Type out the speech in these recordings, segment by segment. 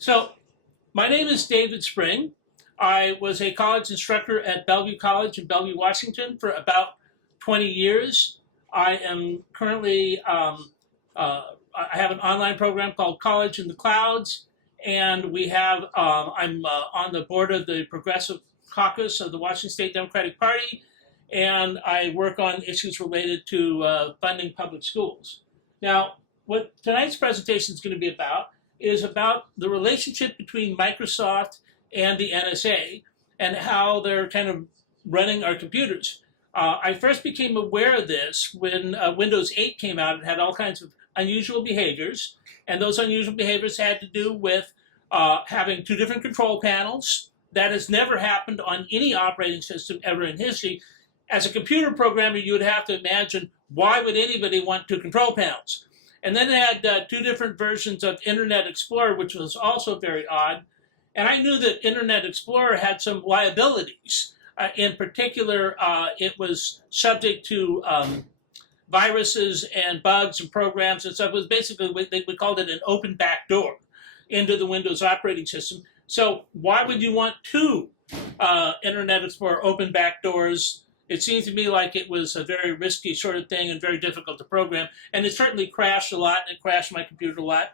So, my name is David Spring. I was a college instructor at Bellevue College in Bellevue, Washington for about 20 years. I am currently, I have an online program called College in the Clouds, and I'm on the board of the Progressive Caucus of the Washington State Democratic Party, and I work on issues related to funding public schools. Now, what tonight's presentation is going to be about is about the relationship between Microsoft and the NSA and how they're kind of running our computers. I first became aware of this when Windows 8 came out. It had all kinds of unusual behaviors, and those unusual behaviors had to do with having two different control panels. That has never happened on any operating system ever in history. As a computer programmer, you would have to imagine, why would anybody want two control panels? And then it had two different versions of Internet Explorer, which was also very odd. And I knew that Internet Explorer had some liabilities. In particular, it was subject to viruses and bugs and programs and stuff. It was basically, we called it an open backdoor into the Windows operating system. So why would you want two Internet Explorer open backdoors? It seemed to me like it was a very risky sort of thing and very difficult to program. And it certainly crashed a lot, and it crashed my computer a lot.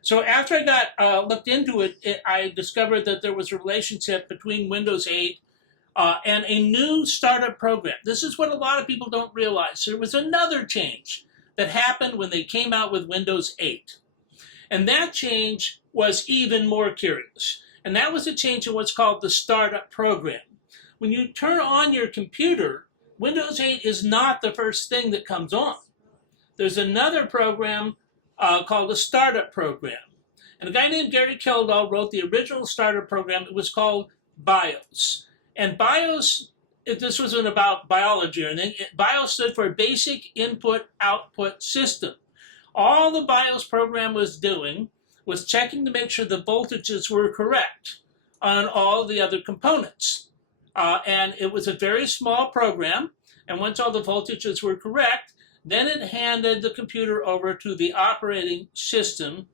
So after I got looked into it, I discovered that there was a relationship between Windows 8 and a new startup program. This is what a lot of people don't realize. There was another change that happened when they came out with Windows 8. And that change was even more curious. And that was a change in what's called the startup program. When you turn on your computer, Windows 8 is not the first thing that comes on. There's another program called the startup program. And a guy named Gary Kildall wrote the original startup program. It was called BIOS. And BIOS, this wasn't about biology or anything. BIOS stood for Basic Input-Output System. All the BIOS program was doing was checking to make sure the voltages were correct on all the other components. And it was a very small program, and once all the voltages were correct, then it handed the computer over to the operating system,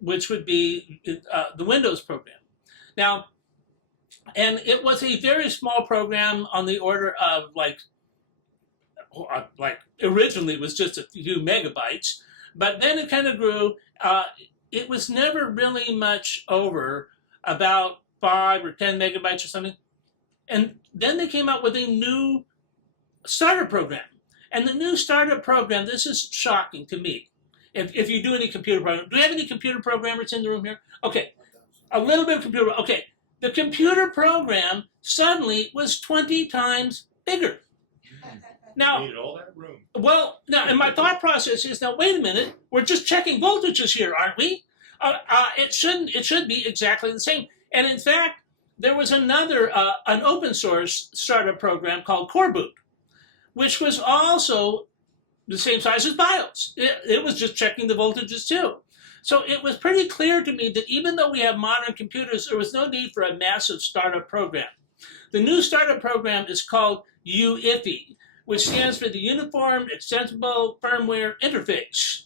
which would be the Windows program. Now, and it was a very small program on the order of like originally it was just a few megabytes, but then it kind of grew. It was never really much over about 5 or 10 megabytes or something. And then they came out with a new startup program. And the new startup program, this is shocking to me. If you do any computer program, do we have any computer programmers in the room here? Okay, a little bit of computer. Okay, the computer program suddenly was 20 times bigger. Now, needed all that room. Well, now, and my thought process is, now, wait a minute, we're just checking voltages here, aren't we? It should be exactly the same. And in fact, there was another, an open source startup program called Coreboot, which was also the same size as BIOS. It was just checking the voltages too. So it was pretty clear to me that even though we have modern computers, there was no need for a massive startup program. The new startup program is called UIFI, which stands for the Uniform Extensible Firmware Interface.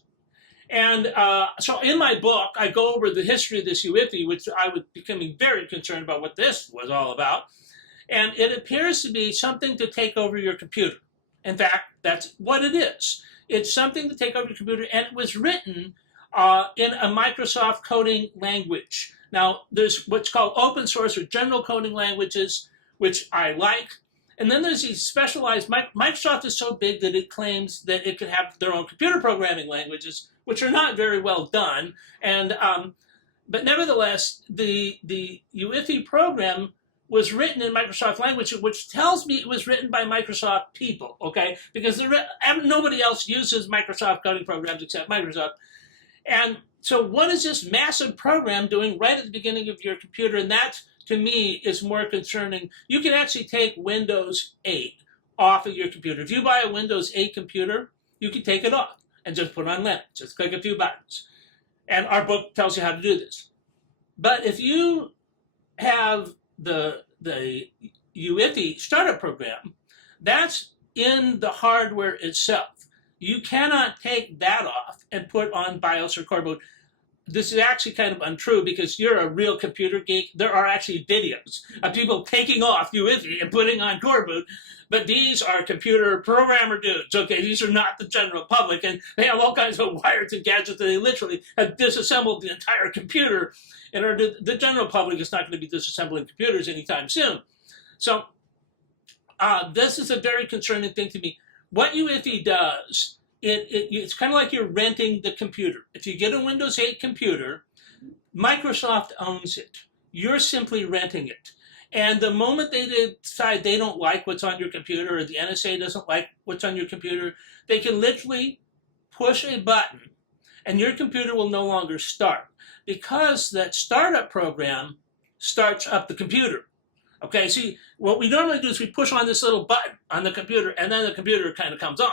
And so in my book, I go over the history of this UIFI, which I was becoming very concerned about what this was all about. And it appears to be something to take over your computer. In fact, that's what it is. It's something to take over your computer, and it was written in a Microsoft coding language. Now, there's what's called open source or general coding languages, which I like. And then there's these specialized, Microsoft is so big that it claims that it can have their own computer programming languages, which are not very well done. And, but nevertheless, the UIFI program was written in Microsoft language, which tells me it was written by Microsoft people, okay? Because nobody else uses Microsoft coding programs except Microsoft. And so what is this massive program doing right at the beginning of your computer? And that, to me, is more concerning. You can actually take Windows 8 off of your computer. If you buy a Windows 8 computer, you can take it off and just put it on Linux. Just click a few buttons. And our book tells you how to do this. But if you have the UIFI startup program, that's in the hardware itself. You cannot take that off and put on BIOS or Coreboot. this is actually kind of untrue because you're a real computer geek. There are actually videos of people taking off UEFI and putting on core boot, but these are computer programmer dudes, okay? These are not the general public, and they have all kinds of wires and gadgets that they literally have disassembled the entire computer. And the general public is not going to be disassembling computers anytime soon. So this is a very concerning thing to me. What UEFI does, it's kind of like you're renting the computer. If you get a Windows 8 computer, Microsoft owns it. You're simply renting it. And the moment they decide they don't like what's on your computer, or the NSA doesn't like what's on your computer, they can literally push a button and your computer will no longer start, because that startup program starts up the computer. Okay, see, what we normally do is we push on this little button on the computer, and then the computer kind of comes on.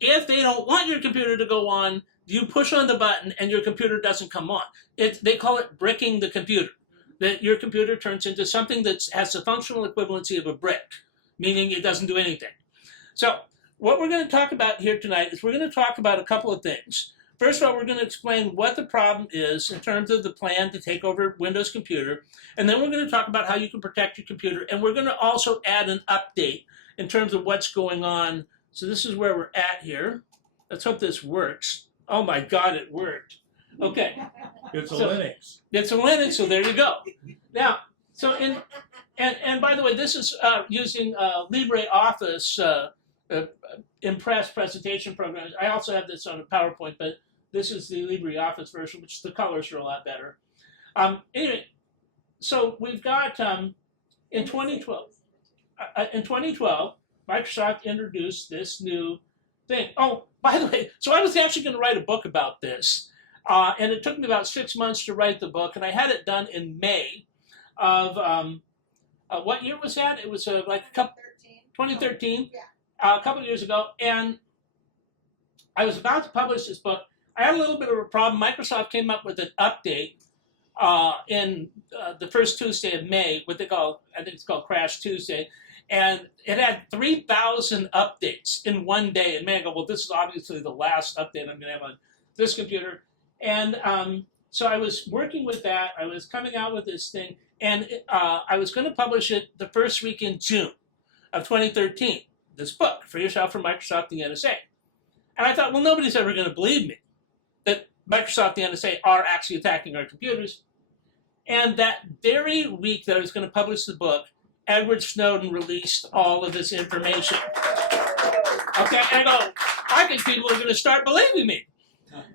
If they don't want your computer to go on, you push on the button and your computer doesn't come on. They call it bricking the computer. That your computer turns into something that has the functional equivalency of a brick, meaning it doesn't do anything. So what we're going to talk about here tonight is we're going to talk about a couple of things. First of all, we're going to explain what the problem is in terms of the plan to take over Windows Computer. And then we're going to talk about how you can protect your computer. And we're going to also add an update in terms of what's going on. So this is where we're at here. Let's hope this works. Oh my God, it worked. Okay. It's a Linux. It's a Linux, so there you go. Now, so and by the way, this is using LibreOffice Impress presentation programs. I also have this on a PowerPoint, but this is the LibreOffice version, which the colors are a lot better. Anyway, so we've got in 2012, Microsoft introduced this new thing. Oh, by the way, so I was actually going to write a book about this, and it took me about 6 months to write the book, and I had it done in May of what year was that? It was like a couple, 2013. Yeah. A couple of years ago, and I was about to publish this book. I had a little bit of a problem. Microsoft came up with an update in the first Tuesday of May, what they call, I think it's called Crash Tuesday, and it had 3,000 updates in one day. And man, I go, well, this is obviously the last update I'm going to have on this computer. And so I was working with that. I was coming out with this thing, and I was going to publish it the first week in June of 2013. This book, For Yourself from Microsoft and the NSA. And I thought, well, nobody's ever going to believe me that Microsoft and the NSA are actually attacking our computers. And that very week that I was going to publish the book, Edward Snowden released all of this information. Okay, and I go, I think people are going to start believing me.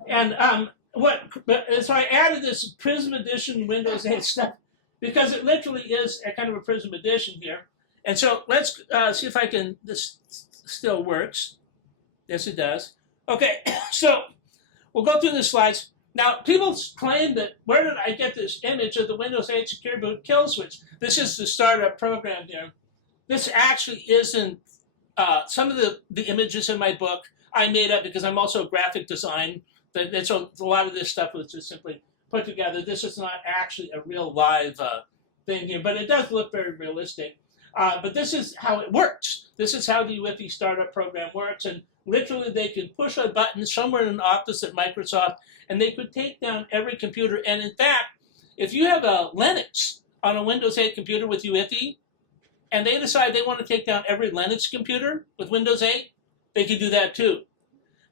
And so I added this Prism Edition Windows 8 stuff, because it literally is a kind of a Prism Edition here. And so let's see if I can, this still works. Yes, it does. Okay, so we'll go through the slides. Now, people claim that, where did I get this image of the Windows 8 Secure Boot kill switch? This is the startup program here. This actually isn't, some of the images in my book I made up because I'm also a graphic design. And so a lot of this stuff was just simply put together. This is not actually a real live thing here, but it does look very realistic. But this is how it works. This is how the UEFI startup program works. And literally, they could push a button somewhere in an office at Microsoft, and they could take down every computer. And in fact, if you have a Linux on a Windows 8 computer with UEFI, and they decide they want to take down every Linux computer with Windows 8, they could do that too.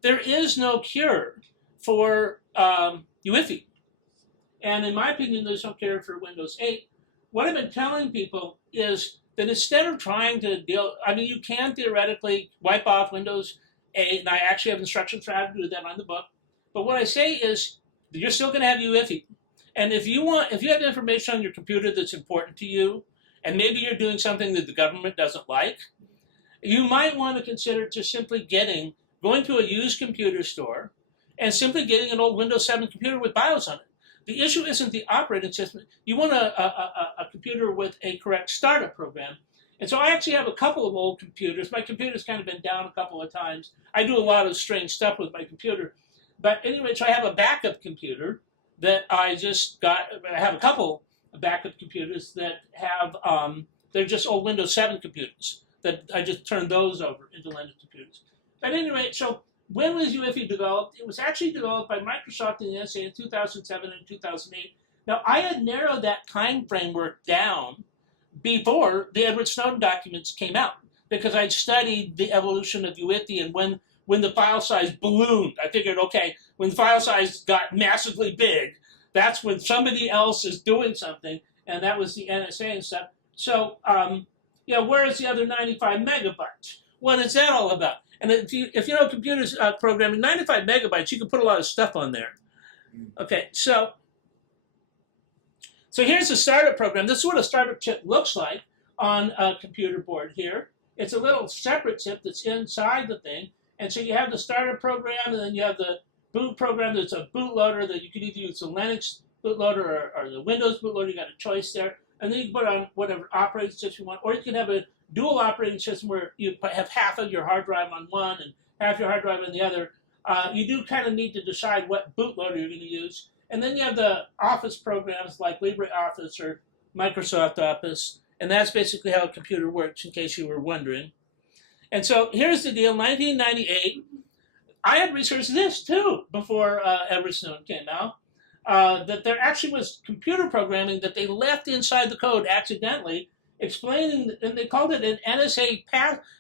There is no cure for UEFI. And in my opinion, there's no cure for Windows 8. What I've been telling people is that instead of trying to deal, I mean, you can theoretically wipe off Windows 8, and I actually have instructions for how to do that on the book. But what I say is that you're still going to have UEFI. And if you have information on your computer that's important to you, and maybe you're doing something that the government doesn't like, you might want to consider just simply going to a used computer store and simply getting an old Windows 7 computer with BIOS on it. The issue isn't the operating system. You want a computer with a correct startup program. And so I actually have a couple of old computers. My computer's kind of been down a couple of times. I do a lot of strange stuff with my computer. But anyway, so I have a backup computer that I just got. I have a couple of backup computers that have, they're just old Windows 7 computers that I just turned those over into Linux computers. But anyway, so when was UEFI developed? It was actually developed by Microsoft and the NSA in 2007 and 2008. Now, I had narrowed that time framework down before the Edward Snowden documents came out, because I'd studied the evolution of UEFI, and when the file size ballooned, I figured, okay, when the file size got massively big, that's when somebody else is doing something, and that was the NSA and stuff. So, where is the other 95 megabytes? What is that all about? And if you know computers programming, 95 megabytes, you can put a lot of stuff on there. Okay, so here's a startup program. This is what a startup chip looks like on a computer board here. It's a little separate chip that's inside the thing. And so you have the startup program, and then you have the boot program. There's a bootloader that you can either use the Linux bootloader or the Windows bootloader. You got a choice there. And then you can put on whatever operating system you want. Or you can have a dual operating system where you have half of your hard drive on one and half your hard drive on the other. You do kind of need to decide what bootloader you're going to use. And then you have the Office programs like LibreOffice or Microsoft Office. And that's basically how a computer works, in case you were wondering. And so here's the deal. 1998, I had researched this too before Edward Snowden came out, that there actually was computer programming that they left inside the code accidentally, explaining, and they called it an NSA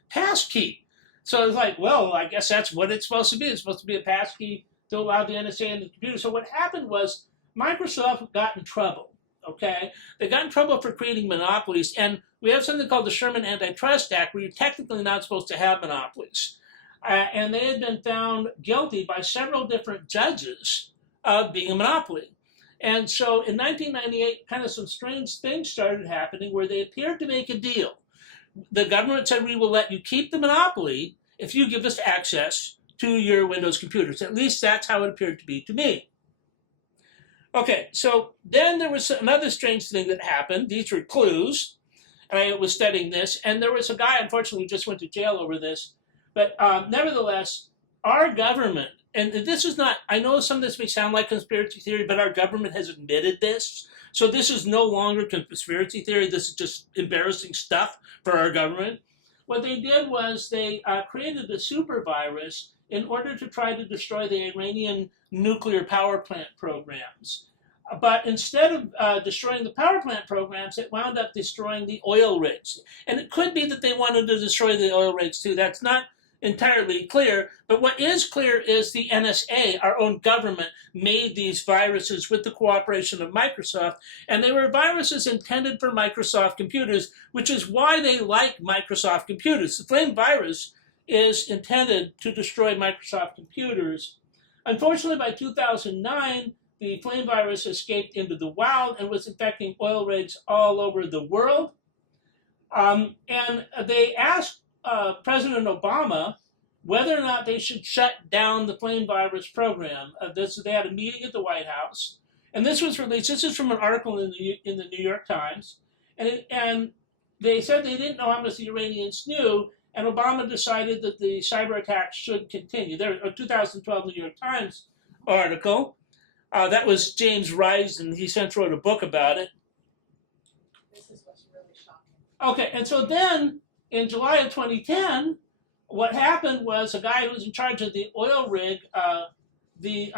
Passkey. So it's like, well, I guess that's what it's supposed to be. It's supposed to be a passkey to allow the NSA in the computer. So what happened was Microsoft got in trouble, okay? They got in trouble for creating monopolies, and we have something called the Sherman Antitrust Act, where you're technically not supposed to have monopolies. And they had been found guilty by several different judges of being a monopoly. And so in 1998, kind of some strange things started happening where they appeared to make a deal. The government said, we will let you keep the monopoly if you give us access to your Windows computers. At least that's how it appeared to be to me. Okay, so then there was another strange thing that happened. These were clues, and I was studying this, and there was a guy, unfortunately, who just went to jail over this. But nevertheless, our government, and this is not, I know some of this may sound like conspiracy theory, but our government has admitted this. So this is no longer conspiracy theory. This is just embarrassing stuff for our government. What they did was they created a super virus in order to try to destroy the Iranian nuclear power plant programs. But instead of destroying the power plant programs, it wound up destroying the oil rigs. And it could be that they wanted to destroy the oil rigs too. That's not entirely clear. But what is clear is the NSA, our own government, made these viruses with the cooperation of Microsoft. And they were viruses intended for Microsoft computers, which is why they like Microsoft computers. The Flame virus is intended to destroy Microsoft computers. Unfortunately, by 2009, the Flame virus escaped into the wild and was infecting oil rigs all over the world. And they asked President Obama whether or not they should shut down the Flame virus program. They had a meeting at the White House, and this was released. This is from an article in the New York Times, and they said they didn't know how much the Iranians knew, and Obama decided that the cyber attacks should continue. There, a 2012 New York Times article. That was James Rice, and he since wrote a book about it. This is what's really shocking. Okay, and so then in July of 2010, what happened was a guy who was in charge of the oil rig, the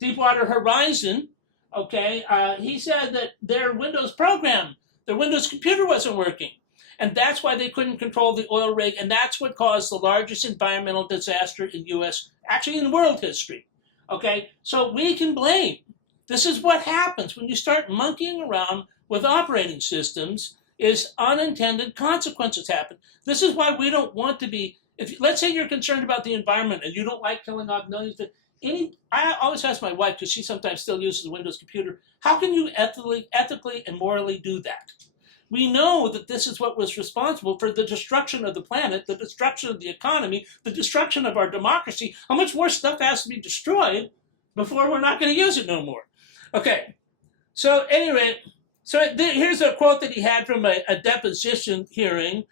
Deepwater Horizon, okay, he said that their Windows program, their Windows computer wasn't working. And that's why they couldn't control the oil rig, and that's what caused the largest environmental disaster in U.S., actually in world history. Okay, so we can blame. This is what happens when you start monkeying around with operating systems, is unintended consequences happen. This is why we don't want to be, let's say you're concerned about the environment and you don't like killing off millions of, I always ask my wife, because she sometimes still uses a Windows computer, how can you ethically and morally do that? We know that this is what was responsible for the destruction of the planet, the destruction of the economy, the destruction of our democracy. How much more stuff has to be destroyed before we're not going to use it no more? Okay, so anyway, here's a quote that he had from a deposition hearing,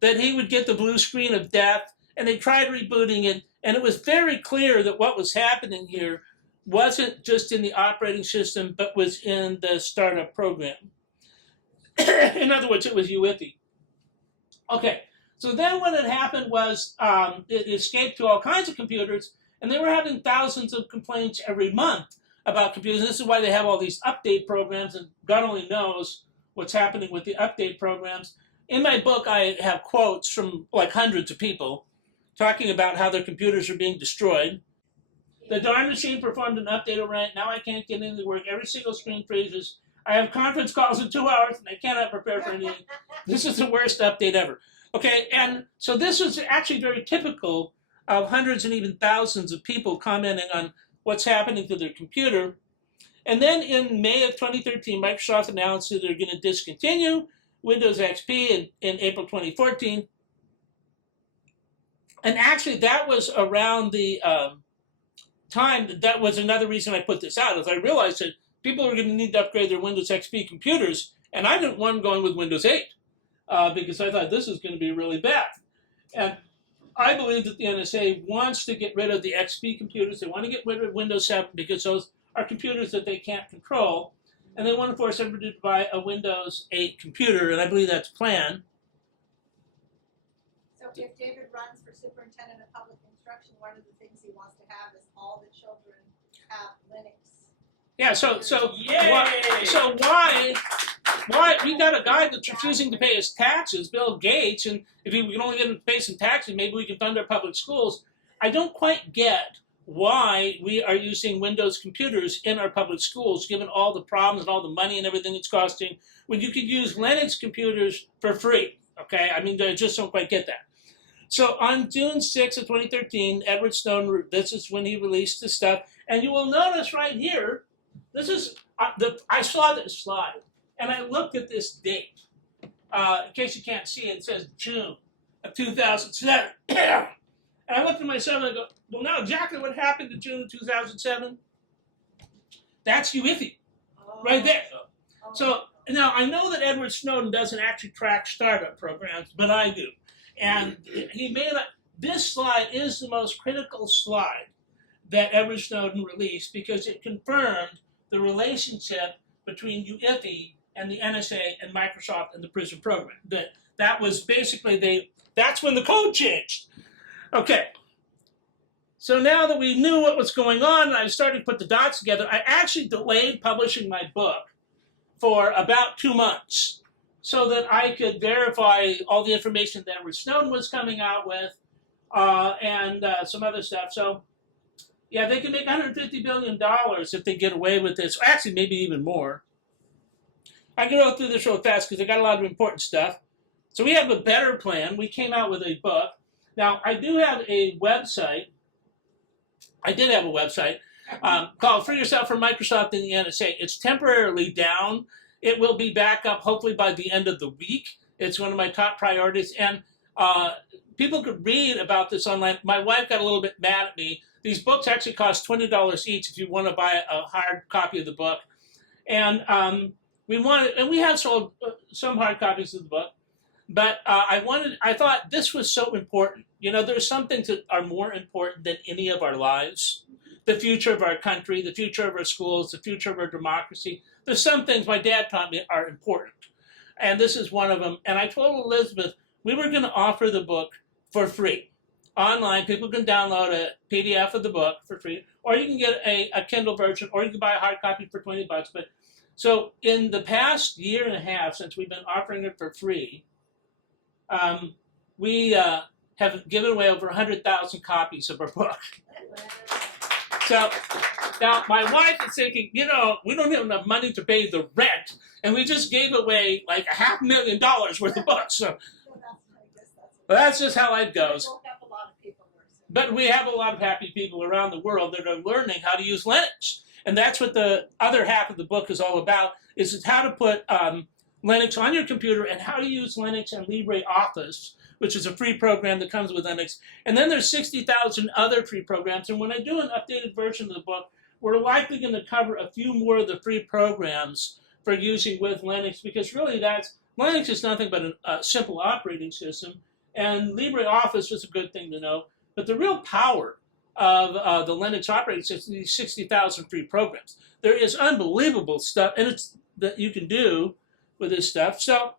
that he would get the blue screen of death, and they tried rebooting it, and it was very clear that what was happening here wasn't just in the operating system, but was in the startup program. In other words, it was UEFI. Okay, So then what had happened was it escaped to all kinds of computers, and they were having thousands of complaints every month about computers. And this is why they have all these update programs, and God only knows what's happening with the update programs. In my book, I have quotes from like hundreds of people talking about how their computers are being destroyed. The darn machine performed an update overnight. Now I can't get into work. Every single screen freezes. I have conference calls in 2 hours, and I cannot prepare for anything. This is the worst update ever. Okay, and so this was actually very typical of hundreds and even thousands of people commenting on what's happening to their computer. And then in May of 2013, Microsoft announced that they're going to discontinue Windows XP in April 2014. And actually, that was around the time, that was another reason I put this out, is I realized that people are going to need to upgrade their Windows XP computers, and I didn't want going with Windows 8 because I thought this is going to be really bad. And I believe that the NSA wants to get rid of the XP computers. They want to get rid of Windows 7 because those are computers that they can't control, and they want to force everybody to buy a Windows 8 computer, and I believe that's the plan. So if David runs for superintendent of public instruction, one of the things he wants to have is all the children have Linux. Yeah, why we got a guy that's refusing to pay his taxes, Bill Gates, and if we can only get him to pay some taxes, maybe we can fund our public schools. I don't quite get why we are using Windows computers in our public schools, given all the problems and all the money and everything it's costing, when you could use Linux computers for free. Okay, I mean, I just don't quite get that. So on June 6th of 2013, Edward Snowden, this is when he released the stuff, and you will notice right here, this is, I saw this slide, and I looked at this date. In case you can't see it, it says June of 2007. And I looked at myself and I go, well, now exactly what happened in June of 2007? That's UIFI, right there. So now I know that Edward Snowden doesn't actually track startup programs, but I do. And he made this slide is the most critical slide that Edward Snowden released because it confirmed the relationship between UIFI and the NSA and Microsoft and the PRISM program. That was basically, that's when the code changed. Okay. So now that we knew what was going on and I started to put the dots together, I actually delayed publishing my book for about 2 months so that I could verify all the information that Edward Snowden was coming out with and some other stuff. So yeah, they can make $150 billion if they get away with this. Actually, maybe even more. I can go through this real fast because I got a lot of important stuff. So we have a better plan. We came out with a book. Now, I do have a website. I did have a website called Free Yourself from Microsoft and the NSA. It's temporarily down. It will be back up hopefully by the end of the week. It's one of my top priorities. And people could read about this online. My wife got a little bit mad at me. These books actually cost $20 each if you want to buy a hard copy of the book. And we have sold some hard copies of the book. But I thought this was so important. You know, there's some things that are more important than any of our lives. The future of our country, the future of our schools, the future of our democracy. There's some things my dad taught me are important. And this is one of them. And I told Elizabeth we were going to offer the book for free. Online, people can download a PDF of the book for free, or you can get a Kindle version, or you can buy a hard copy for $20. But so in the past year and a half, since we've been offering it for free, we have given away over 100,000 copies of our book. So now my wife is thinking, you know, we don't have enough money to pay the rent, and we just gave away like $500,000 worth of books. So that's just how life goes. But we have a lot of happy people around the world that are learning how to use Linux. And that's what the other half of the book is all about, is how to put Linux on your computer and how to use Linux and LibreOffice, which is a free program that comes with Linux. And then there's 60,000 other free programs. And when I do an updated version of the book, we're likely going to cover a few more of the free programs for using with Linux, because really Linux is nothing but a simple operating system. And LibreOffice is a good thing to know. But the real power of the Linux operating system, these 60,000 free programs. There is unbelievable stuff and it's that you can do with this stuff. So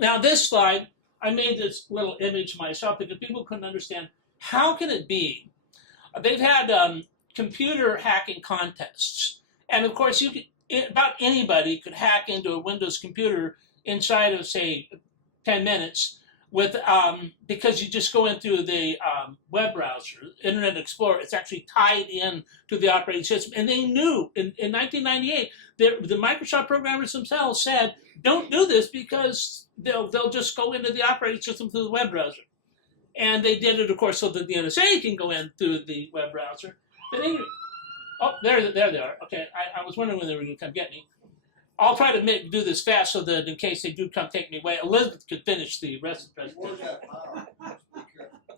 now this slide, I made this little image myself because people couldn't understand how can it be. They've had computer hacking contests, and of course, about anybody could hack into a Windows computer inside of say 10 minutes with because you just go in through the web browser, Internet Explorer. It's actually tied in to the operating system, and they knew in 1998 the Microsoft programmers themselves said, "Don't do this because they'll just go into the operating system through the web browser." And they did it, of course, so that the NSA can go in through the web browser. But anyway, oh, there they are. Okay, I was wondering when they were going to come get me. I'll try to do this fast so that in case they do come take me away, Elizabeth could finish the rest of the presentation.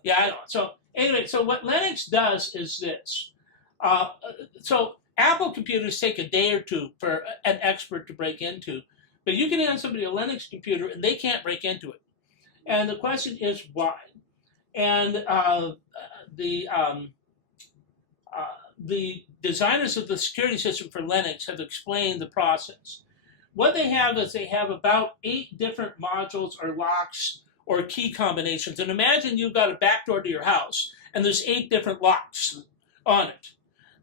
Yeah, I know. So anyway, so what Linux does is this. So Apple computers take a day or two for an expert to break into, but you can hand somebody a Linux computer and they can't break into it. And the question is why? And the designers of the security system for Linux have explained the process. What they have is they have about 8 different modules or locks or key combinations. And imagine you've got a back door to your house and there's 8 different locks on it.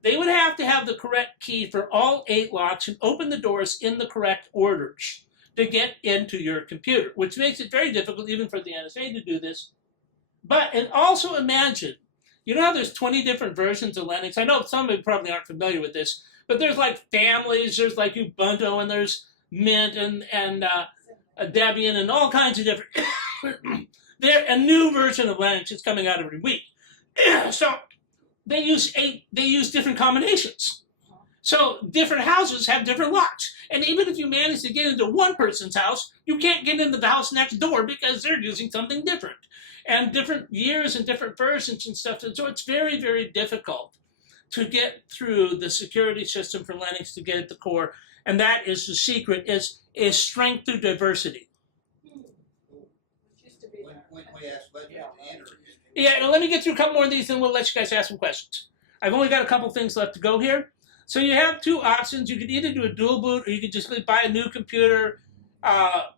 They would have to have the correct key for all 8 locks and open the doors in the correct orders to get into your computer, which makes it very difficult even for the NSA to do this. And also imagine, you know how there's 20 different versions of Linux? I know some of you probably aren't familiar with this, but there's like families, there's like Ubuntu, and there's Mint and Debian and all kinds of different. A new version of Linux is coming out every week. So they use different combinations. So different houses have different locks. And even if you manage to get into one person's house, you can't get into the house next door because they're using something different. And different years and different versions and stuff. And so it's very, very difficult to get through the security system for Linux to get at the core. And that is the secret, is strength through diversity. When we ask Leslie to enter. Yeah, let me get through a couple more of these and we'll let you guys ask some questions. I've only got a couple things left to go here. So you have 2 options. You could either do a dual boot or you could just buy a new computer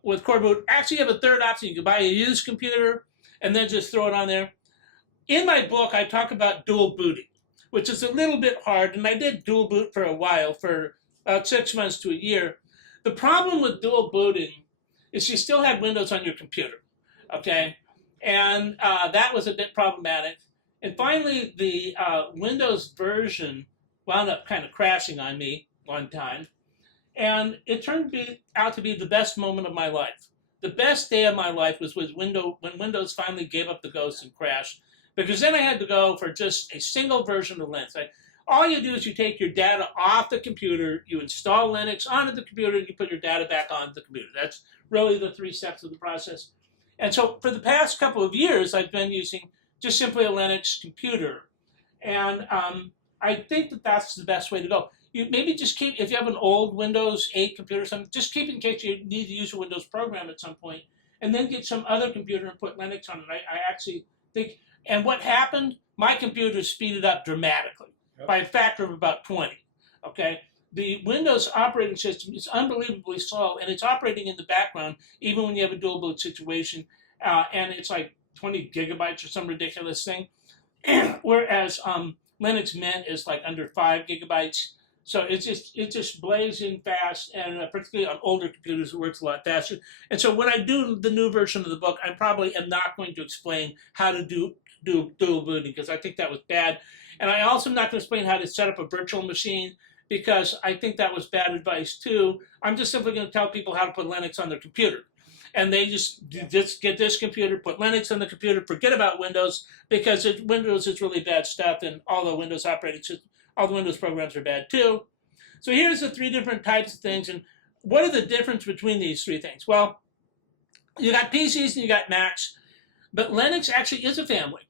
with core boot. Actually, you have a third option. You could buy a used computer and then just throw it on there. In my book, I talk about dual booting, which is a little bit hard, and I did dual boot for a while, for about 6 months to a year. The problem with dual booting is you still had Windows on your computer, okay? And that was a bit problematic. And finally, the Windows version wound up kind of crashing on me one time, and it turned out to be the best moment of my life. The best day of my life was when Windows finally gave up the ghost and crashed, because then I had to go for just a single version of Linux. All you do is you take your data off the computer, you install Linux onto the computer, and you put your data back on the computer. That's really the 3 steps of the process. And so for the past couple of years, I've been using just simply a Linux computer. And I think that that's the best way to go. You maybe just keep, if you have an old Windows 8 computer or something, just keep in case you need to use a Windows program at some point, and then get some other computer and put Linux on it. I actually think, and what happened, my computer speeded up dramatically by a factor of about 20, okay? The Windows operating system is unbelievably slow, and it's operating in the background, even when you have a dual boot situation, and it's like 20 gigabytes or some ridiculous thing, whereas Linux Mint is like under 5 gigabytes. So it's just blazing fast, and particularly on older computers, it works a lot faster. And so when I do the new version of the book, I probably am not going to explain how to do dual booting, because I think that was bad. And I also am not going to explain how to set up a virtual machine, because I think that was bad advice too. I'm just simply going to tell people how to put Linux on their computer. And they just get this computer, put Linux on the computer, forget about Windows, because Windows is really bad stuff, and all the Windows operating system, all the Windows programs are bad too. So here's the 3 different types of things, and what are the difference between these 3 things? Well, you got PCs and you got Macs, but Linux actually is a family.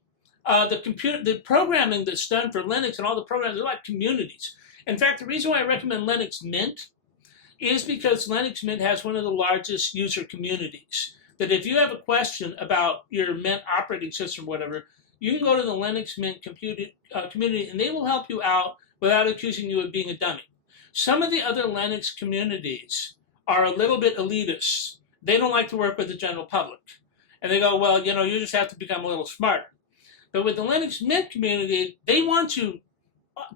The programming that's done for Linux and all the programs are like communities. In fact, the reason why I recommend Linux Mint is because Linux Mint has one of the largest user communities. That if you have a question about your Mint operating system or whatever, you can go to the Linux Mint community and they will help you out without accusing you of being a dummy. Some of the other Linux communities are a little bit elitist. They don't like to work with the general public. And they go, well, you know, you just have to become a little smarter. But with the Linux Mint community, they want you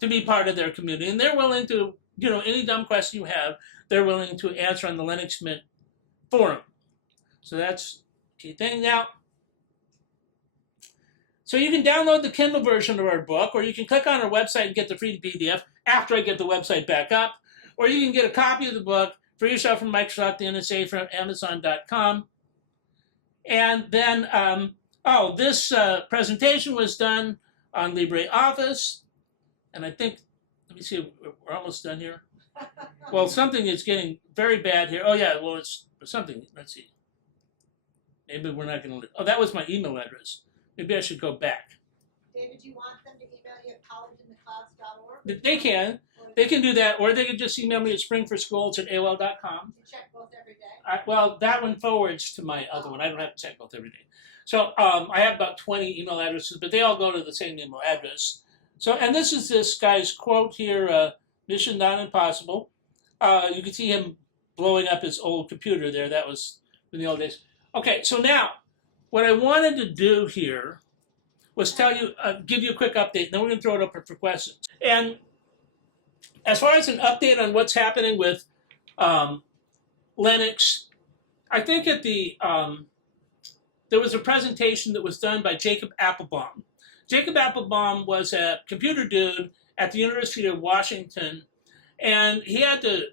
to be part of their community, and they're willing to, you know, any dumb question you have, they're willing to answer on the Linux Mint forum. So that's the key thing. Now, so you can download the Kindle version of our book, or you can click on our website and get the free PDF after I get the website back up, or you can get a copy of the book for yourself from Microsoft, the NSA, from Amazon.com. And then, this presentation was done on LibreOffice, and I think, let me see, we're almost done here. Well, something is getting very bad here. Oh yeah, well, it's something, let's see. Maybe we're not gonna, oh, that was my email address. Maybe I should go back. David, do you want them to email you at collegeintheclouds.org? They can. They can do that, or they can just email me at springforschools@aol.com. You check both every day? Well, that one forwards to my other one. I don't have to check both every day. So I have about 20 email addresses, but they all go to the same email address. So, and this is this guy's quote here, mission not impossible. You can see him blowing up his old computer there. That was in the old days. Okay, so now, what I wanted to do here was tell you, give you a quick update, and then we're going to throw it up for questions. And as far as an update on what's happening with Linux, I think at the there was a presentation that was done by Jacob Appelbaum. Jacob Appelbaum was a computer dude at the University of Washington, and he had to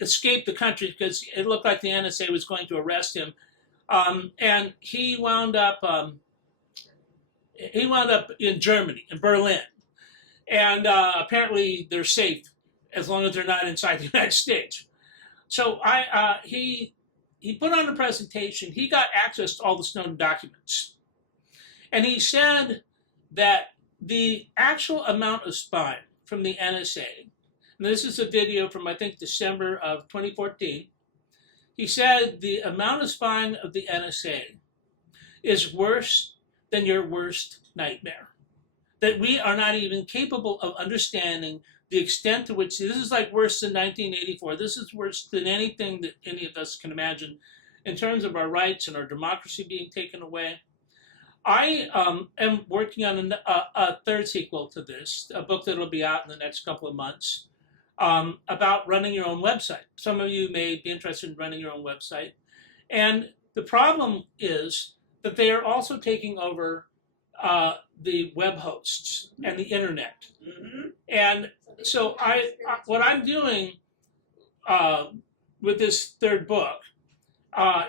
escape the country because it looked like the NSA was going to arrest him. And he wound up in Germany, in Berlin, and apparently they're safe as long as they're not inside the United States. So he put on a presentation. He got access to all the Snowden documents, and he said that the actual amount of spying from the NSA, and this is a video from I think December of 2014. He said the amount of spying of the NSA is worse than your worst nightmare. That we are not even capable of understanding the extent to which, this is like worse than 1984. This is worse than anything that any of us can imagine in terms of our rights and our democracy being taken away. I am working on a third sequel to this, a book that will be out in the next couple of months. About running your own website. Some of you may be interested in running your own website. And the problem is that they are also taking over the web hosts and the internet. Mm-hmm. And so what I'm doing with this third book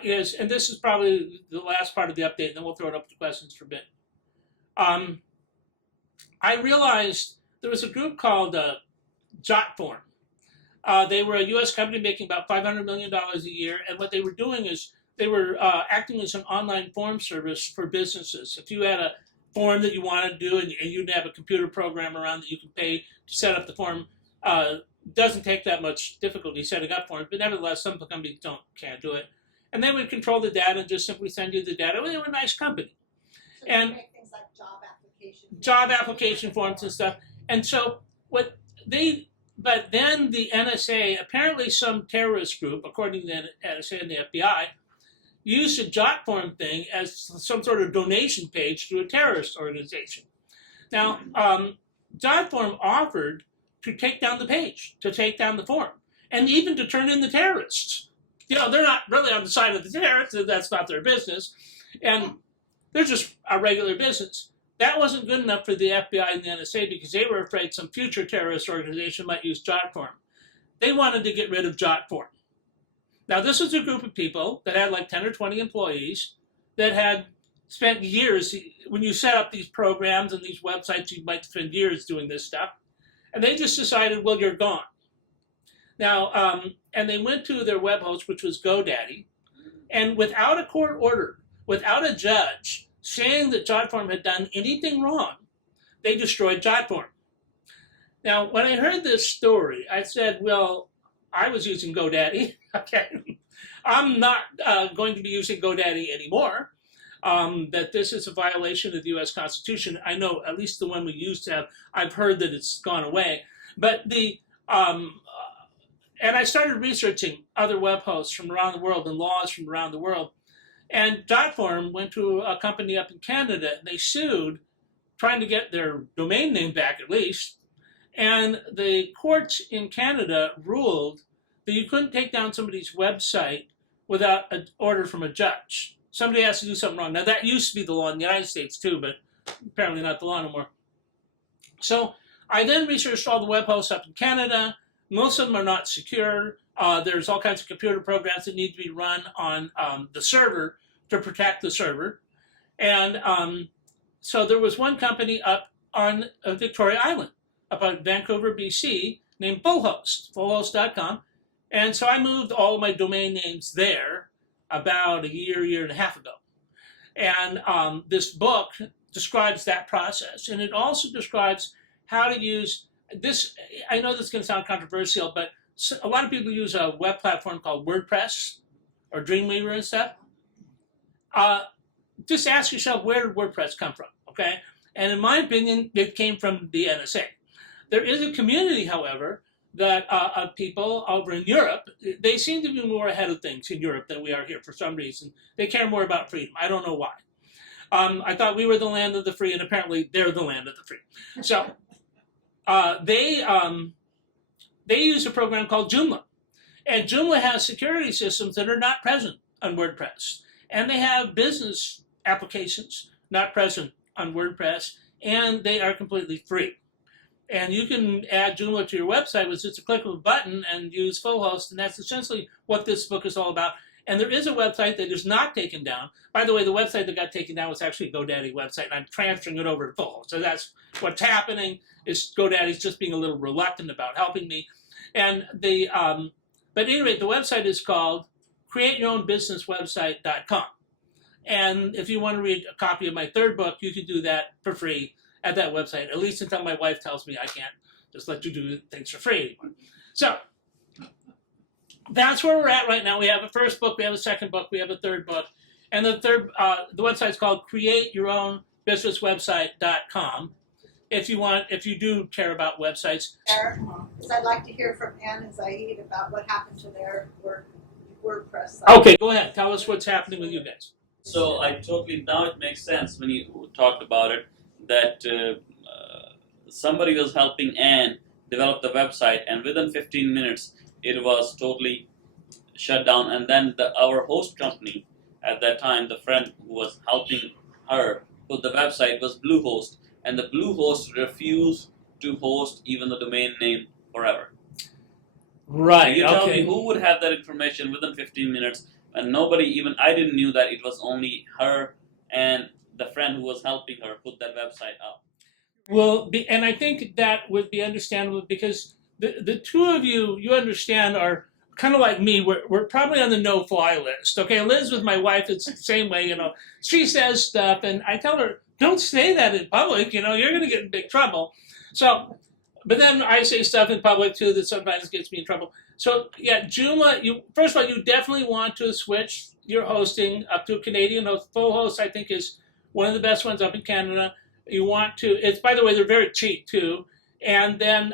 is, and this is probably the last part of the update, and then we'll throw it up to questions for a bit. I realized there was a group called Jotform. They were a U.S. company making about $500 million a year, and what they were doing is they were acting as an online form service for businesses. If you had a form that you wanted to do and you didn't have a computer program around that you can pay to set up the form, doesn't take that much difficulty setting up forms, but nevertheless, some companies can't do it. And they would control the data and just simply send you the data. Well, they were a nice company. So they and make things like job application forms and stuff. And so but then the NSA, apparently some terrorist group, according to the NSA and the FBI, used a Jotform thing as some sort of donation page to a terrorist organization. Now, Jotform offered to take down the page, to take down the form, and even to turn in the terrorists. You know, they're not really on the side of the terrorists, that's not their business, and they're just a regular business. That wasn't good enough for the FBI and the NSA because they were afraid some future terrorist organization might use Jotform. They wanted to get rid of Jotform. Now, this was a group of people that had like 10 or 20 employees that had spent years. When you set up these programs and these websites, you might spend years doing this stuff. And they just decided, well, you're gone. Now, and they went to their web host, which was GoDaddy, and without a court order, without a judge saying that Jotform had done anything wrong, they destroyed Jotform. Now, when I heard this story, I said, well, I was using GoDaddy. Okay, I'm not going to be using GoDaddy anymore. That this is a violation of the U.S. Constitution. I know at least the one we used to have, I've heard that it's gone away. But and I started researching other web hosts from around the world and laws from around the world. And Jotform went to a company up in Canada, and they sued, trying to get their domain name back at least. And the courts in Canada ruled that you couldn't take down somebody's website without an order from a judge. Somebody has to do something wrong. Now, that used to be the law in the United States too, but apparently not the law anymore. So I then researched all the web hosts up in Canada. Most of them are not secure. There's all kinds of computer programs that need to be run on the server to protect the server. And so there was one company up on Victoria Island, up on Vancouver, BC, named Fullhost, fullhost.com. And so I moved all of my domain names there about a year and a half ago. And this book describes that process. And it also describes how to use this. I know this is going to sound controversial, but a lot of people use a web platform called WordPress or Dreamweaver and stuff. Just ask yourself, where did WordPress come from, okay? And in my opinion, it came from the NSA. There is a community, however, that of people over in Europe. They seem to be more ahead of things in Europe than we are here for some reason. They care more about freedom. I don't know why. I thought we were the land of the free, and apparently they're the land of the free. So they use a program called Joomla. And Joomla has security systems that are not present on WordPress. And they have business applications not present on WordPress, and they are completely free. And you can add Joomla to your website with just a click of a button and use Fullhost, and that's essentially what this book is all about. And there is a website that is not taken down. By the way, the website that got taken down was actually a GoDaddy website, and I'm transferring it over to Fullhost. So that's what's happening, is GoDaddy's just being a little reluctant about helping me. And but at any rate, the website is called createyourownbusinesswebsite.com. And if you want to read a copy of my third book, you can do that for free at that website, at least until my wife tells me I can't just let you do things for free anymore. So that's where we're at right now. We have a first book, we have a second book, we have a third book. And the website's called createyourownbusinesswebsite.com. If you do care about websites. Because I'd like to hear from Ann and Zaid about what happened to their WordPress site. Okay, go ahead. Tell us what's happening with you guys. So now it makes sense when you talked about it, that somebody was helping Ann develop the website, and within 15 minutes it was totally shut down. And then our host company at that time, the friend who was helping her put the website, was Bluehost, and the Bluehost refused to host even the domain name forever. Right. You tell me who would have that information within 15 minutes, and nobody, even I didn't knew that it was only her and the friend who was helping her put that website up. Well, and I think that would be understandable because the two of you understand, are kind of like me. We're probably on the no-fly list. Okay, Elizabeth, my wife, it's the same way. She says stuff, and I tell her, don't say that in public. You're going to get in big trouble. So, but then I say stuff in public too that sometimes gets me in trouble. So yeah, Joomla. First of all, you definitely want to switch your hosting up to a Canadian host. Fullhost, I think, is one of the best ones up in Canada. You want to. It's, by the way, they're very cheap too. And then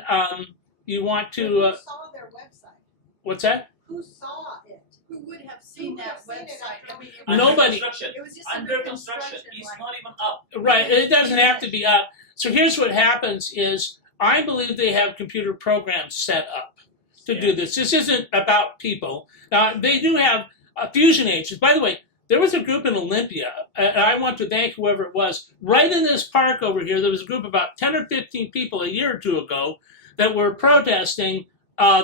you want to. Who saw their website? What's that? Who saw it? Who would have seen Who would that have seen it website? after I mean, we- Nobody. It was just Under construction. It's not even up. Right. It doesn't have to be up. So here's what happens: is I believe they have computer programs set up to do this. This isn't about people. Now they do have fusion agents. By the way, there was a group in Olympia, and I want to thank whoever it was. Right in this park over here, there was a group of about 10 or 15 people a year or two ago that were protesting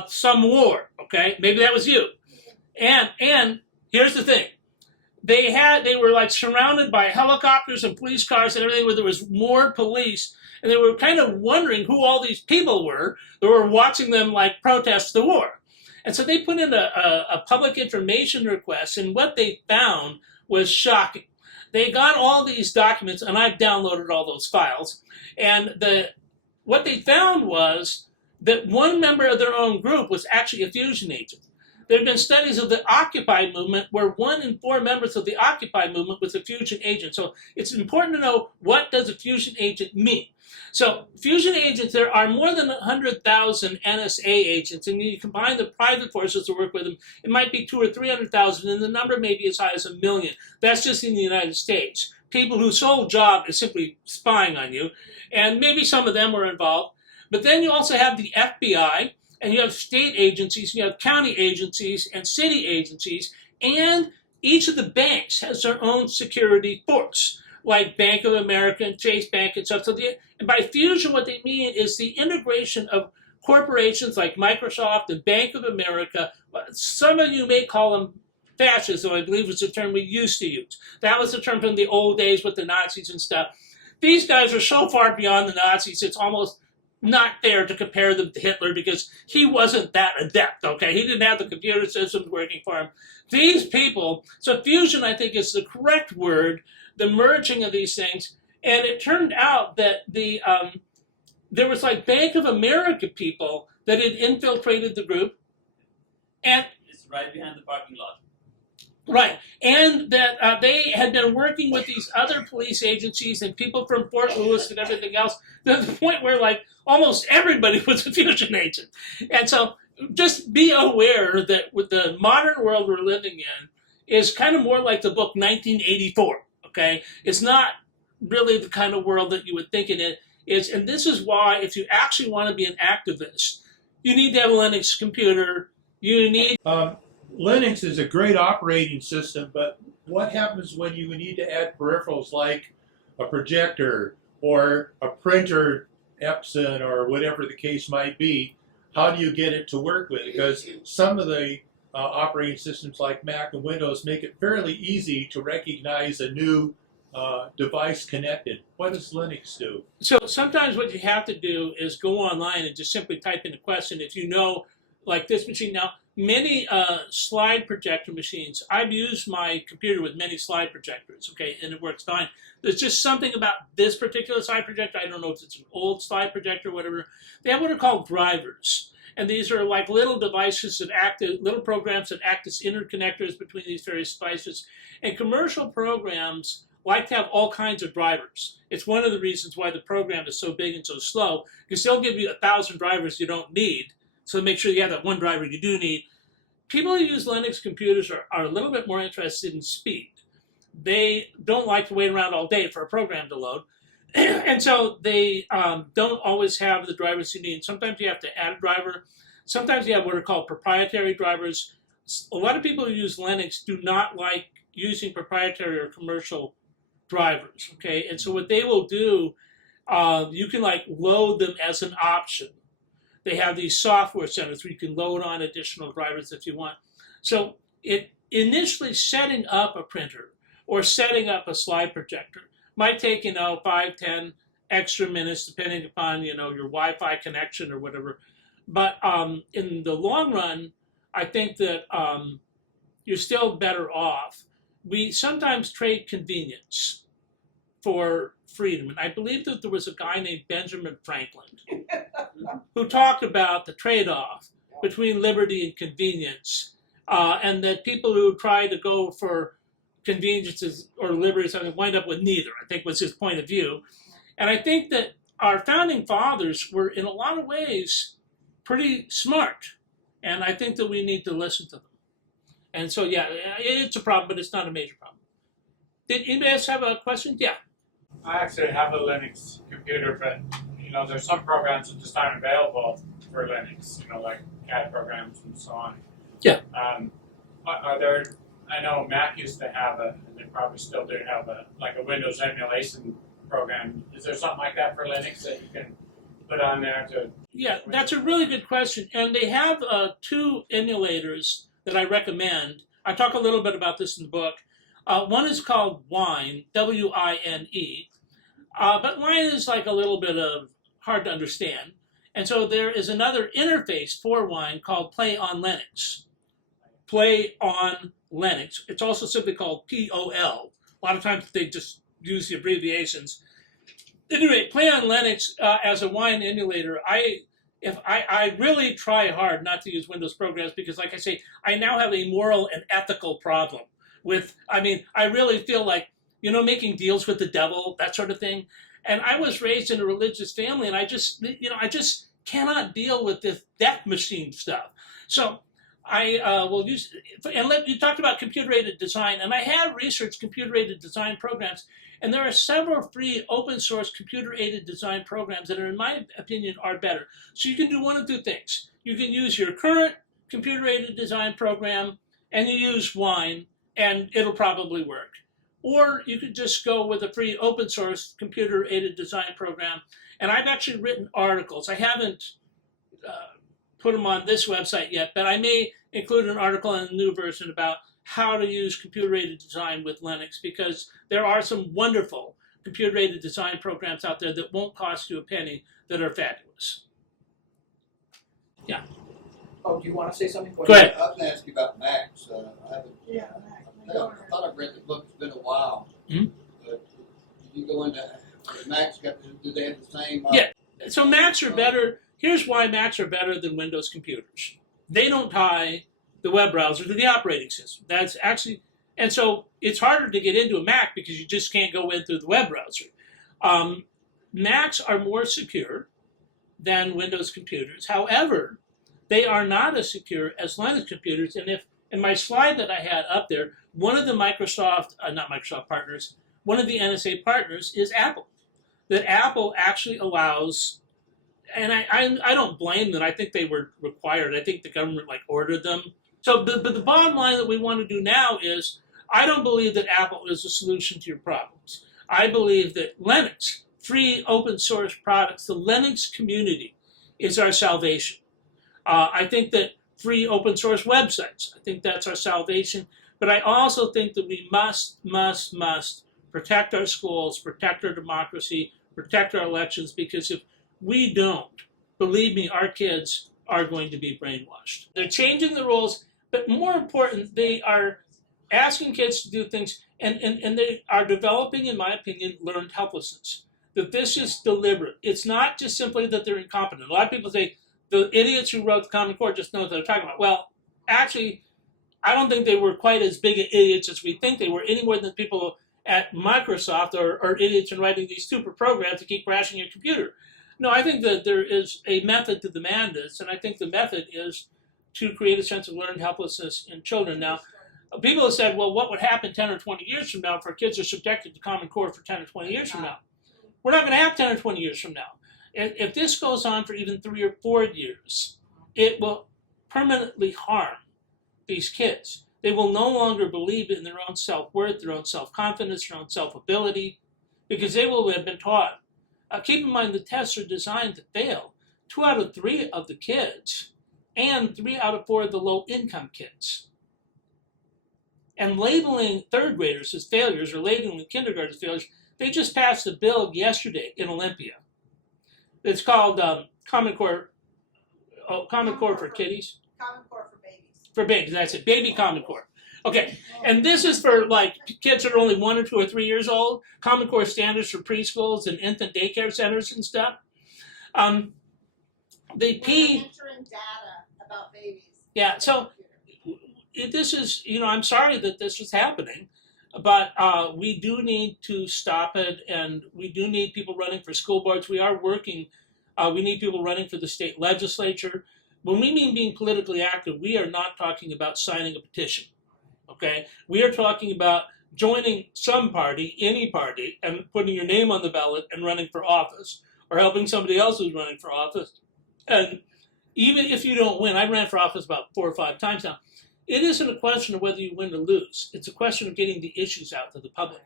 some war. Okay, maybe that was you. And here's the thing: they were like surrounded by helicopters and police cars and everything, where there was more police, and they were kind of wondering who all these people were that were watching them like protest the war. And so they put in a public information request, and what they found was shocking. They got all these documents, and I've downloaded all those files, and what they found was that one member of their own group was actually a fusion agent. There have been studies of the Occupy movement where 1 in 4 members of the Occupy movement was a fusion agent. So it's important to know, what does a fusion agent mean? So fusion agents, there are more than 100,000 NSA agents, and you combine the private forces to work with them, it might be 200,000 or 300,000, and the number may be as high as 1 million. That's just in the United States. People whose sole job is simply spying on you, and maybe some of them were involved. But then you also have the FBI, and you have state agencies, you have county agencies and city agencies, and each of the banks has their own security force, like Bank of America and Chase Bank and stuff. So and by fusion, what they mean is the integration of corporations like Microsoft and Bank of America. Some of you may call them fascists, though I believe was the term we used to use. That was the term from the old days with the Nazis and stuff. These guys are so far beyond the Nazis, it's almost not fair to compare them to Hitler, because he wasn't that adept, okay? He didn't have the computer systems working for him. These people, so fusion, I think, is the correct word, the merging of these things. And it turned out that there was like Bank of America people that had infiltrated the group. And It's right behind the parking lot. right, and that they had been working with these other police agencies and people from Fort Lewis and everything else, to the point where like almost everybody was a fusion agent. And so just be aware that with the modern world we're living in is kind of more like the book 1984, okay? It's not really the kind of world that you would think it is, and this is why if you actually want to be an activist, you need to have a Linux computer, you need Linux is a great operating system, but what happens when you need to add peripherals like a projector or a printer, Epson, or whatever the case might be? How do you get it to work with it? Because some of the operating systems like Mac and Windows make it fairly easy to recognize a new device connected. What does Linux do? So sometimes what you have to do is go online and just simply type in a question. If you know, like this machine now, many slide projector machines, I've used my computer with many slide projectors, okay, and it works fine. There's just something about this particular slide projector, I don't know if it's an old slide projector or whatever, they have what are called drivers. And these are like little devices that act as, little programs that act as interconnectors between these various devices. And commercial programs like to have all kinds of drivers. It's one of the reasons why the program is so big and so slow, because they'll give you 1,000 drivers you don't need. So make sure you have that one driver you do need. People who use Linux computers are a little bit more interested in speed. They don't like to wait around all day for a program to load. And so they don't always have the drivers you need. Sometimes you have to add a driver. Sometimes you have what are called proprietary drivers. A lot of people who use Linux do not like using proprietary or commercial drivers, okay? And so what they will do, you can like load them as an option. They have these software centers where you can load on additional drivers if you want. So initially setting up a printer or setting up a slide projector might take, 5, 10 extra minutes, depending upon, your Wi-Fi connection or whatever. But in the long run, I think that you're still better off. We sometimes trade convenience for freedom. And I believe that there was a guy named Benjamin Franklin who talked about the trade-off between liberty and convenience, and that people who try to go for conveniences or liberties wind up with neither, I think was his point of view. And I think that our founding fathers were, in a lot of ways, pretty smart. And I think that we need to listen to them. And so, yeah, it's a problem, but it's not a major problem. Did anybody else have a question? Yeah. I actually have a Linux computer, but there's some programs that just aren't available for Linux, like CAD programs and so on. Yeah. Are there? I know Mac used to have and they probably still do have a Windows emulation program. Is there something like that for Linux that you can put on there to? Yeah, that's a really good question. And they have 2 emulators that I recommend. I talk a little bit about this in the book. One is called Wine, W-I-N-E. But Wine is like a little bit of hard to understand. And so there is another interface for Wine called Play on Linux. Play on Linux. It's also simply called POL. A lot of times they just use the abbreviations. Anyway, Play on Linux as a Wine emulator, I if I really try hard not to use Windows programs because, like I say, I now have a moral and ethical problem with, I mean, I really feel like, making deals with the devil, that sort of thing. And I was raised in a religious family, and I just cannot deal with this death machine stuff. So I will use, you talked about computer-aided design, and I have researched computer-aided design programs, and there are several free open source computer-aided design programs that are, in my opinion, are better. So you can do one of two things. You can use your current computer-aided design program, and you use Wine, and it'll probably work. Or you could just go with a free open source computer-aided design program. And I've actually written articles. I haven't put them on this website yet, but I may include an article in the new version about how to use computer-aided design with Linux, because there are some wonderful computer-aided design programs out there that won't cost you a penny that are fabulous. Yeah. Oh, do you want to say something? Go ahead. I was going to ask you about Macs. I haven't, Yeah. I thought I've read the book. It's been a while. Mhm. But did you go into the Macs? Do they have the same? Yeah. So Macs are better. Here's why Macs are better than Windows computers. They don't tie the web browser to the operating system. That's actually, and so it's harder to get into a Mac because you just can't go in through the web browser. Macs are more secure than Windows computers. However, they are not as secure as Linux computers. And if in my slide that I had up there, one of the not Microsoft partners, one of the NSA partners is Apple. That Apple actually allows, and I don't blame them. I think they were required. I think the government ordered them. So, but the bottom line that we want to do now is, I don't believe that Apple is the solution to your problems. I believe that Linux, free open source products, the Linux community is our salvation. I think that free open source websites, I think that's our salvation. But I also think that we must protect our schools, protect our democracy, protect our elections, because if we don't, believe me, our kids are going to be brainwashed. They're changing the rules, but more important, they are asking kids to do things, and they are developing, in my opinion, learned helplessness. That this is deliberate. It's not just simply that they're incompetent. A lot of people say, the idiots who wrote the Common Core just know what they're talking about. Well, actually, I don't think they were quite as big idiots as we think they were, any more than people at Microsoft are idiots in writing these stupid programs to keep crashing your computer. No, I think that there is a method to the madness, and I think the method is to create a sense of learned helplessness in children. Now, people have said, well, what would happen 10 or 20 years from now if our kids are subjected to Common Core for 10 or 20 years from now? We're not going to have 10 or 20 years from now. If this goes on for even 3 or 4 years, it will permanently harm these kids. They will no longer believe in their own self-worth, their own self-confidence, their own self-ability, because they will have been taught. Keep in mind, the tests are designed to fail 2 out of 3 of the kids and 3 out of 4 of the low-income kids. And labeling third graders as failures or labeling kindergarten as failures, they just passed a bill yesterday in Olympia. It's called Common Core for Kiddies. Common Core for babies. For babies, that's it. Baby Common Core. Okay, and this is for kids that are only 1 or 2 or 3 years old. Common Core standards for preschools and infant daycare centers and stuff. We're entering data about babies. Yeah, so this is, I'm sorry that this is happening, but we do need to stop it, and we do need people running for school boards. We are working, we need people running for the state legislature. When we mean being politically active, we are not talking about signing a petition, okay? We are talking about joining some party, any party, and putting your name on the ballot and running for office, or helping somebody else who's running for office. And even if you don't win, I ran for office about 4 or 5 times now, it isn't a question of whether you win or lose. It's a question of getting the issues out to the public.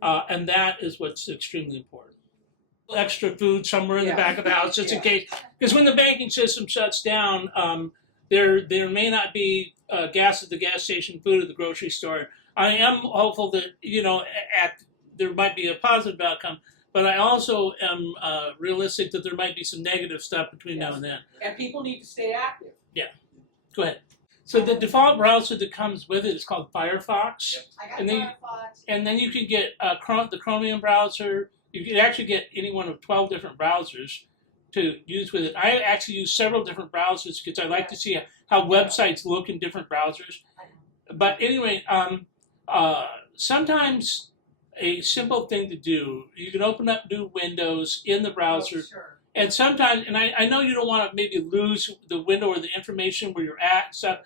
And that is what's extremely important. Extra food somewhere in the back of the house, just in case. Because when the banking system shuts down, there may not be gas at the gas station, food at the grocery store. I am hopeful that, there might be a positive outcome, but I also am realistic that there might be some negative stuff between now and then. And people need to stay active. Go ahead. So the default browser that comes with it is called Firefox. I got And then- Firefox. And then you can get the Chromium browser. You can actually get any one of 12 different browsers. to use with it. I actually use several different browsers because I like to see how websites look in different browsers. But anyway, sometimes a simple thing to do, you can open up new windows in the browser. Sure. And sometimes, and I know you don't want to maybe lose the window or the information where you're at. So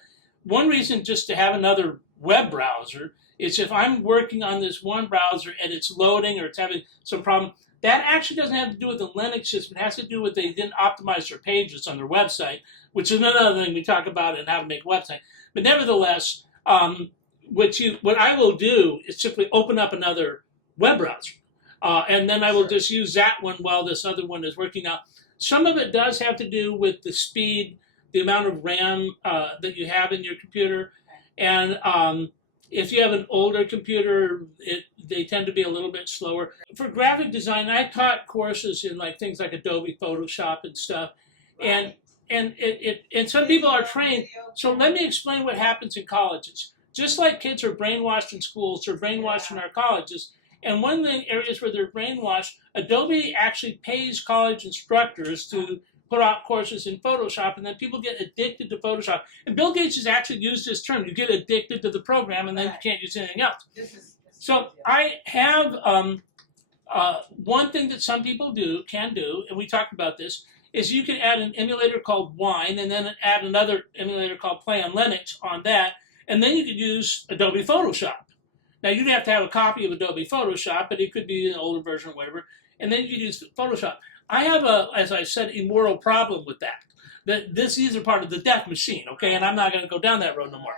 one reason just to have another web browser is if I'm working on this one browser and it's loading or it's having some problem, that actually doesn't have to do with the Linux system. It has to do with they didn't optimize their pages on their website, which is another thing we talk about in how to make a website. But nevertheless, what I will do is simply open up another web browser. And then I will just use that one while this other one is working out. Some of it does have to do with the speed, the amount of RAM that you have in your computer. And if you have an older computer, they tend to be a little bit slower. For graphic design, I taught courses in like things like Adobe Photoshop and stuff. And some people are trained. So let me explain what happens in colleges. Just like kids are brainwashed in schools, they're brainwashed in our colleges. And one of the areas where they're brainwashed, Adobe actually pays college instructors to put out courses in Photoshop, and then people get addicted to Photoshop. And Bill Gates has actually used this term: you get addicted to the program, and then you can't use anything else. So I have one thing that some people can do, and we talked about this, is you can add an emulator called Wine, and then add another emulator called Play on Linux on that, and then you could use Adobe Photoshop. Now, you'd have to have a copy of Adobe Photoshop, but it could be an older version or whatever, and then you could use Photoshop. I have as I said, a moral problem with that. These are part of the death machine, okay, and I'm not going to go down that road no more.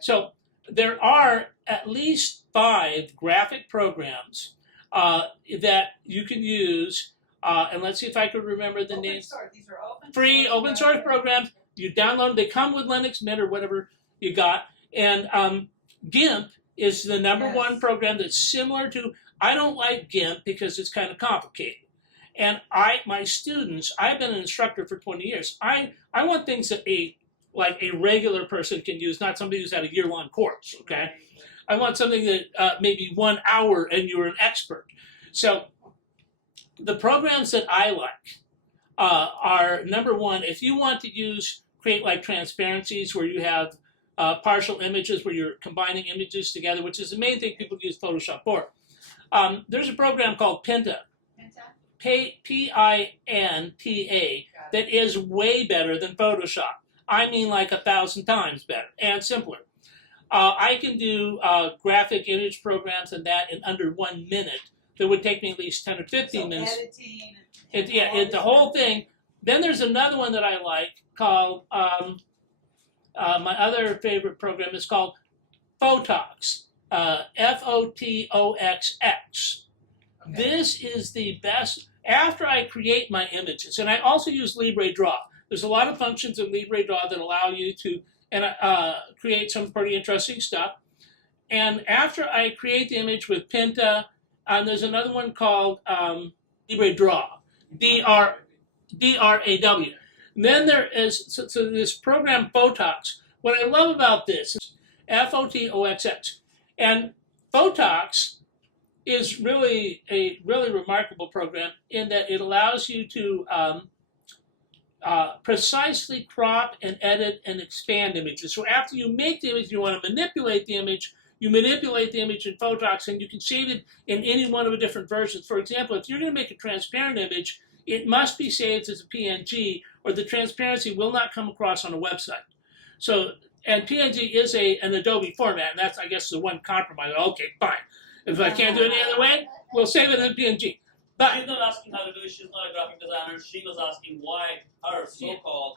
So there are at least 5 graphic programs that you can use, and let's see if I could remember the names. These are Free open source programs. You download them. They come with Linux Mint or whatever you got. And GIMP is the number one program that's similar to, I don't like GIMP because it's kind of complicated. And my students, I've been an instructor for 20 years. I want things that a regular person can use, not somebody who's had a year-long course, okay? I want something that maybe 1 hour and you're an expert. So the programs that I like are, number one, if you want to create like transparencies where you have partial images where you're combining images together, which is the main thing people use Photoshop for. There's a program called Pinta, P-I-N-T-A, that is way better than Photoshop. I mean like 1,000 times better and simpler. I can do graphic image programs and that in under 1 minute. That would take me at least 10 or 15 minutes. Editing. The whole thing. Then there's another one that I like called, my other favorite program is called Photox, F-O-T-O-X-X. Okay. This is the best. After I create my images, and I also use LibreDraw. There's a lot of functions in LibreDraw that allow you to create some pretty interesting stuff. And after I create the image with Pinta, there's another one called LibreDraw, D-R-A-W. And then there is, so this program Photox. What I love about this is F-O-T-O-X-X. And Photox is really a really remarkable program in that it allows you to precisely crop and edit and expand images. So after you make the image, you want to manipulate the image. You manipulate the image in Photox, and you can save it in any one of the different versions. For example, if you're going to make a transparent image, it must be saved as a PNG, or the transparency will not come across on a website. So, and PNG is an Adobe format, and that's, I guess, the one compromise. Okay, fine. If I can't do it any other way, we'll save it in PNG. But she's not asking how to do it. She's not a graphic designer. She was asking why her so-called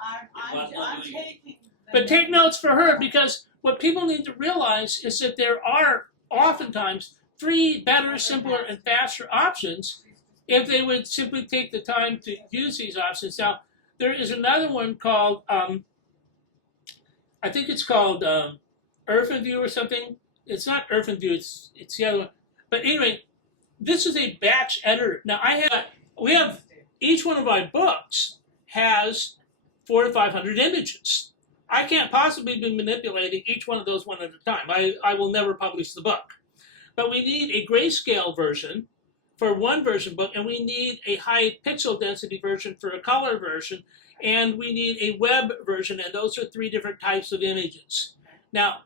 was not doing it. But take notes for her, because what people need to realize is that there are oftentimes 3 better, simpler, and faster options if they would simply take the time to use these options. Now, there is another one called, I think it's called Irfenview or something. It's not Irfenview, it's the other one. But anyway, this is a batch editor. Now, each one of my books has 400 to 500 images. I can't possibly be manipulating each one of those one at a time. I will never publish the book. But we need a grayscale version for one version book, and we need a high pixel density version for a color version, and we need a web version, and those are 3 different types of images. Now,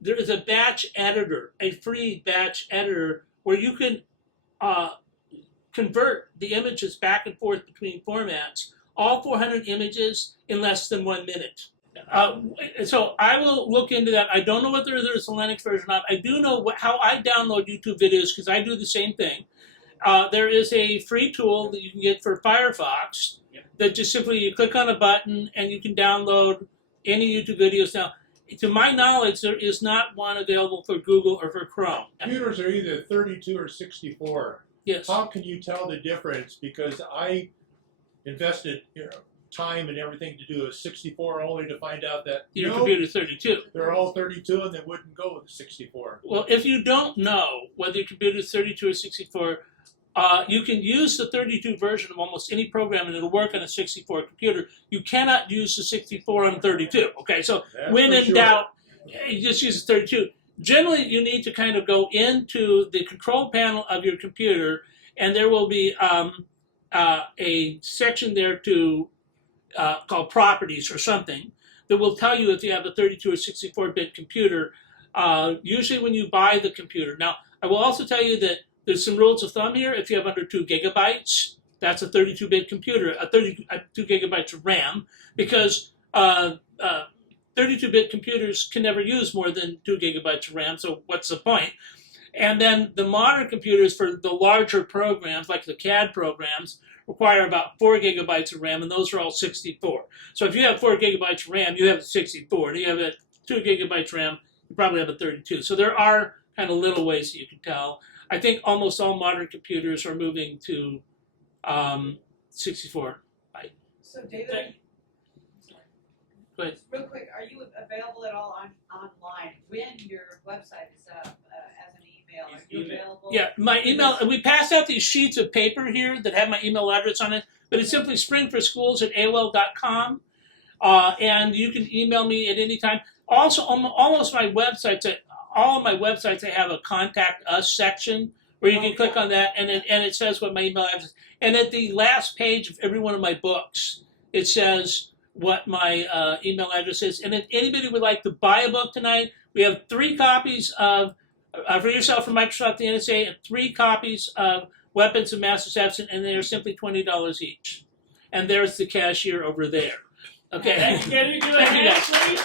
there is a batch editor, a free batch editor, where you can convert the images back and forth between formats, all 400 images in less than 1 minute. So I will look into that. I don't know whether there's a Linux version or not. I do know how I download YouTube videos because I do the same thing. There is a free tool that you can get for Firefox that just simply you click on a button and you can download any YouTube videos. Now, to my knowledge, there is not one available for Google or for Chrome. Computers are either 32 or 64. Yes. How can you tell the difference? Because I invested time and everything to do a 64 only to find out that Your computer's 32. they're all 32 and they wouldn't go with the 64. Well, if you don't know whether your computer is 32 or 64, you can use the 32 version of almost any program and it'll work on a 64 computer. You cannot use the 64 on 32. Okay, so That's when for in sure. doubt, you just use the 32. Generally, you need to kind of go into the control panel of your computer, and there will be a section there to called properties or something that will tell you if you have a 32 or 64-bit computer. Usually, when you buy the computer. Now, I will also tell you that there's some rules of thumb here. If you have under 2 gigabytes, that's a 32-bit computer, 2 gigabytes of RAM, because 32-bit computers can never use more than 2 gigabytes of RAM, so what's the point? And then the modern computers for the larger programs, like the CAD programs, require about 4 gigabytes of RAM, and those are all 64. So if you have 4 gigabytes of RAM, you have a 64. And you have a 2 gigabytes RAM, you probably have a 32. So there are kind of little ways that you can tell. I think almost all modern computers are moving to 64. So David, Go ahead. real quick, are you available at all online when your website is up as an email? Are you available? Yeah, my email, we passed out these sheets of paper here that have my email address on it, but it's simply springforschools@AOL.com, and you can email me at any time. Also, almost my websites, all of my websites, I have a contact us section where you can click on that, and it says what my email address is. And at the last page of every one of my books, it says what my email address is. And if anybody would like to buy a book tonight, we have 3 copies of For Yourself from Microsoft, the NSA, and 3 copies of Weapons of Mass Deception, and they are simply $20 each. And there's the cashier over there. Okay. Can you do Thank you, it, guys. please?